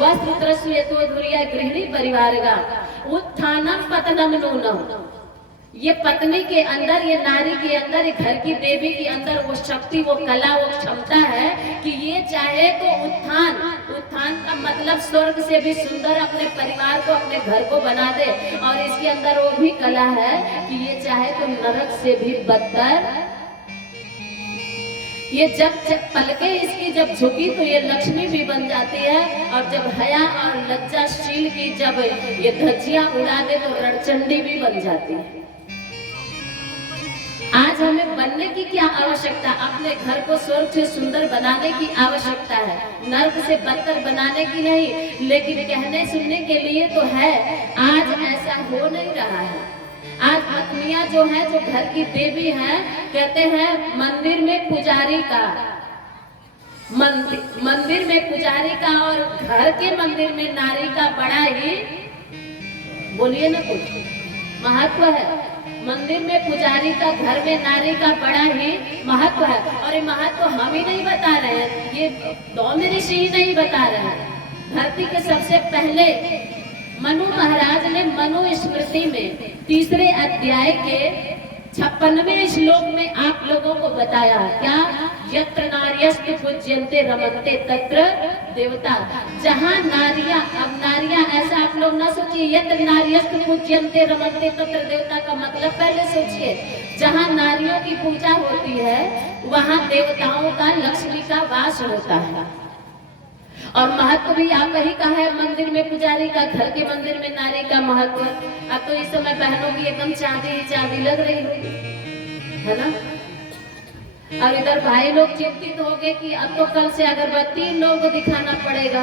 वस्त्रत्रस्सु यतोधुर्या गृहिणी परिवारगा उत्थानम पतनम नूनम। ये पत्नी के अंदर, ये नारी के अंदर, ये घर की देवी के अंदर वो शक्ति, वो कला, वो क्षमता है कि ये चाहे तो उत्थान, उत्थान का मतलब स्वर्ग से भी सुंदर अपने परिवार को, अपने घर को बना दे। और इसके अंदर वो भी कला है कि ये चाहे तो नरक से भी बदतर, ये जब पलके इसकी जब झुकी तो ये लक्ष्मी भी बन जाती है, और जब हया और लज्जाशील की जब ये धज्जियां उड़ा दे तो रणचंडी भी बन जाती है। आज हमें बनने की क्या आवश्यकता, अपने घर को स्वर्ग से सुंदर बनाने की आवश्यकता है, नर्क से बदतर बनाने की नहीं। लेकिन कहने सुनने के लिए तो है, आज ऐसा हो नहीं रहा है। आज पत्नियां जो हैं, जो घर की देवी हैं, कहते हैं मंदिर में पुजारी का, मंदिर में पुजारी का और घर के मंदिर में नारी का बड़ा ही, बोलिए ना, कुछ महत्व है। मंदिर में पुजारी का, घर में नारी का बड़ा ही महत्व है। और ये महत्व हम ही नहीं बता रहे हैं, ये दौम्य ऋषि ही नहीं बता रहे हैं। धरती के सबसे पहले मनु महाराज ने मनु स्मृति में 3 अध्याय के 56वें श्लोक में आप लोगों को बताया क्या, यत्र नार्यस्तु पूज्यन्ते रमन्ते तत्र देवता। जहाँ नारियां, अब नारियां ऐसा आप लोग ना सोचिए, यत्र नार्यस्तु पूज्यन्ते रमन्ते तत्र देवता का मतलब पहले सोचिए, जहाँ नारियों की पूजा होती है वहाँ देवताओं का, लक्ष्मी का वास होता है। और महत्व भी आप ही का है, मंदिर में पुजारी का, घर के मंदिर में नारी का महत्व। अब तो इस समय बहनों की एकदम चांदी चांदी लग रही होगी, है ना। और इधर भाई लोग चिंतित हो गए कि अब तो कल से अगरबत्ती इन लोगों को दिखाना पड़ेगा।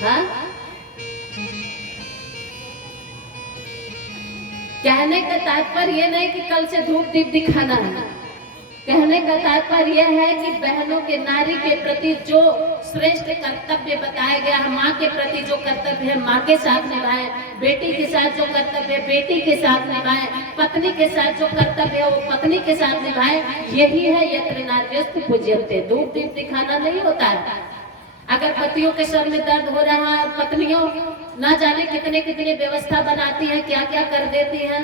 हाँ, कहने का तात्पर्य ये नहीं कि कल से धूप दीप दिखाना है, कहने का तात्पर्य यह है कि बहनों के, नारी के प्रति जो श्रेष्ठ कर्तव्य बताया गया है, माँ के प्रति जो कर्तव्य है माँ के साथ निभाएं, बेटी के साथ जो कर्तव्य है बेटी के साथ निभाएं, पत्नी के साथ जो कर्तव्य है वो पत्नी के साथ निभाएं। यही है यत्र नार्यस्तु पूज्यन्ते। धूप दीप दिखाना नहीं होता है। अगर पतियों के सर में दर्द हो रहा है, पत्नियों ना जाने कितने कितने व्यवस्था बनाती है, क्या क्या कर देती है,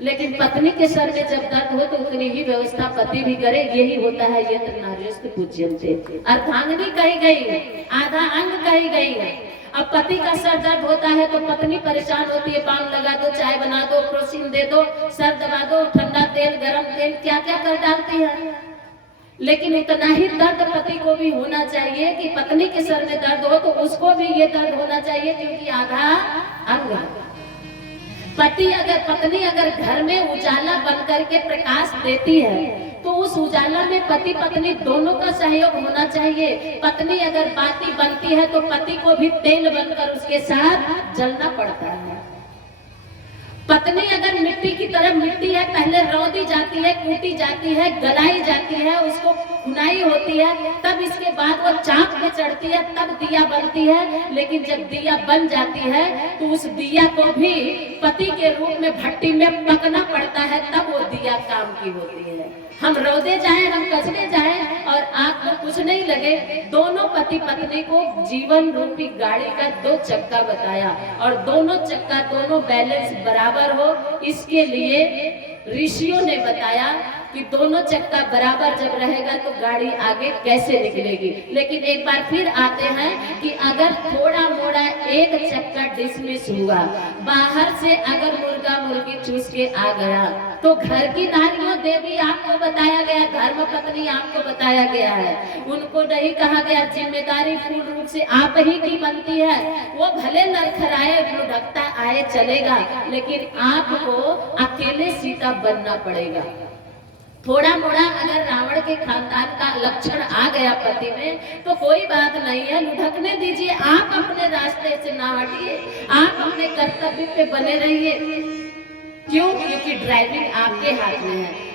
लेकिन पत्नी के सर में जब दर्द हो तो उतनी ही व्यवस्था पति भी करे। यही होता है यत्र नार्यस्तु पूज्यन्ते। अर्धांगिनी कही गई है, आधा अंग कही गई है। अब पति का सर दर्द होता है तो पत्नी परेशान होती है, पान लगा दो, चाय बना दो, क्रोसिन दे दो, सर दबा दो, ठंडा तेल, गरम तेल, क्या क्या कर डालती है। लेकिन उतना ही दर्द पति को भी होना चाहिए कि पत्नी के सर में दर्द हो तो उसको भी ये दर्द होना चाहिए, क्योंकि आधा अंग। पति अगर, पत्नी अगर घर में उजाला बन करके प्रकाश देती है तो उस उजाला में पति पत्नी दोनों का सहयोग होना चाहिए। पत्नी अगर बाती बनती है तो पति को भी तेल बनकर उसके साथ जलना पड़ता है। पत्नी अगर मिट्टी की तरह, मिट्टी है पहले रौंदी जाती है, कूटी जाती है, गलाई जाती है, उसको खुनाई होती है, तब इसके बाद वो चाक में चढ़ती है, तब दिया बनती है। लेकिन जब दिया बन जाती है तो उस दिया को भी पति के रूप में भट्टी में पकना पड़ता है, तब वो दिया काम की होती है। हम रौदे जाएं, हम कचरे जाएं और आग को कुछ नहीं लगे, दोनों पति पत्नी को जीवन रूपी गाड़ी का 2 चक्का बताया, और दोनों चक्का, दोनों बैलेंस बराबर हो, इसके लिए ऋषियों ने बताया कि दोनों चक्का बराबर जब रहेगा तो गाड़ी आगे कैसे निकलेगी। लेकिन एक बार फिर आते हैं कि अगर थोड़ा मोड़ा एक चक्का डिसमिस हुआ, बाहर से अगर मुर्गा मुर्गी चूस के आ गया तो घर की नारियों, देवी आपको बताया गया, धर्म पत्नी आपको बताया गया है, उनको नहीं कहा गया। जिम्मेदारी पूर्ण रूप से आप ही की बनती है। वो भले लड़खड़ाए, लुढ़कता आए चलेगा, लेकिन आपको अकेले सीता बनना पड़ेगा। थोड़ा मोड़ा अगर रावण के खानदान का लक्षण आ गया पति में तो कोई बात नहीं है, लुढ़कने दीजिए, आप अपने रास्ते से ना हटिए, आप अपने कर्तव्य पे बने रहिए। क्यों? क्योंकि ड्राइविंग आपके हाथ में है।